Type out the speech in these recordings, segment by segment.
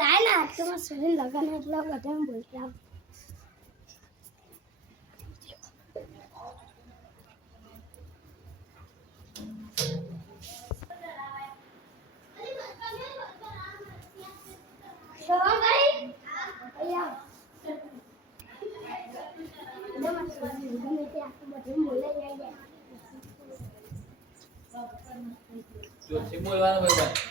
લાય ના તો સુરેન લગન એટલા બધા બોલતા બોલવાનું ભાઈ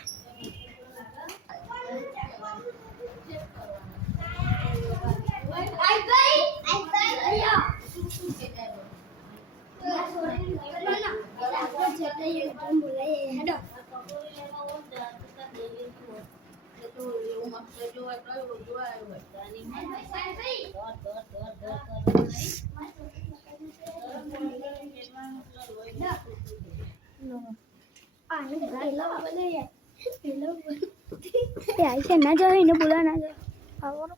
ऐसे ना जो है इन्हें बुला ना जाए और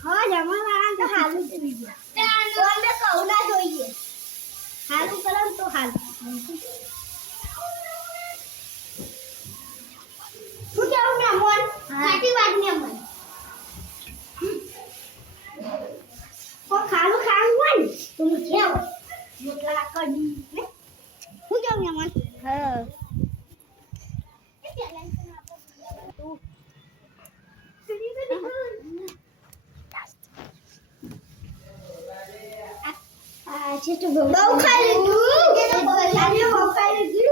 हाँ जमा वाला तो हालू જોઈએ ઓને કૌલા જોઈએ હાલુ કરો તો હાલુ શું કેવું ના મોન સાચી વાત ને મન કો ખાલું ખાવું હોય ને તો હું કેવ મોટલા કડી ને શું કેવું ના મન હા બહુ ખાઈ લીધું કે તો બહુ ખાઈ લીધું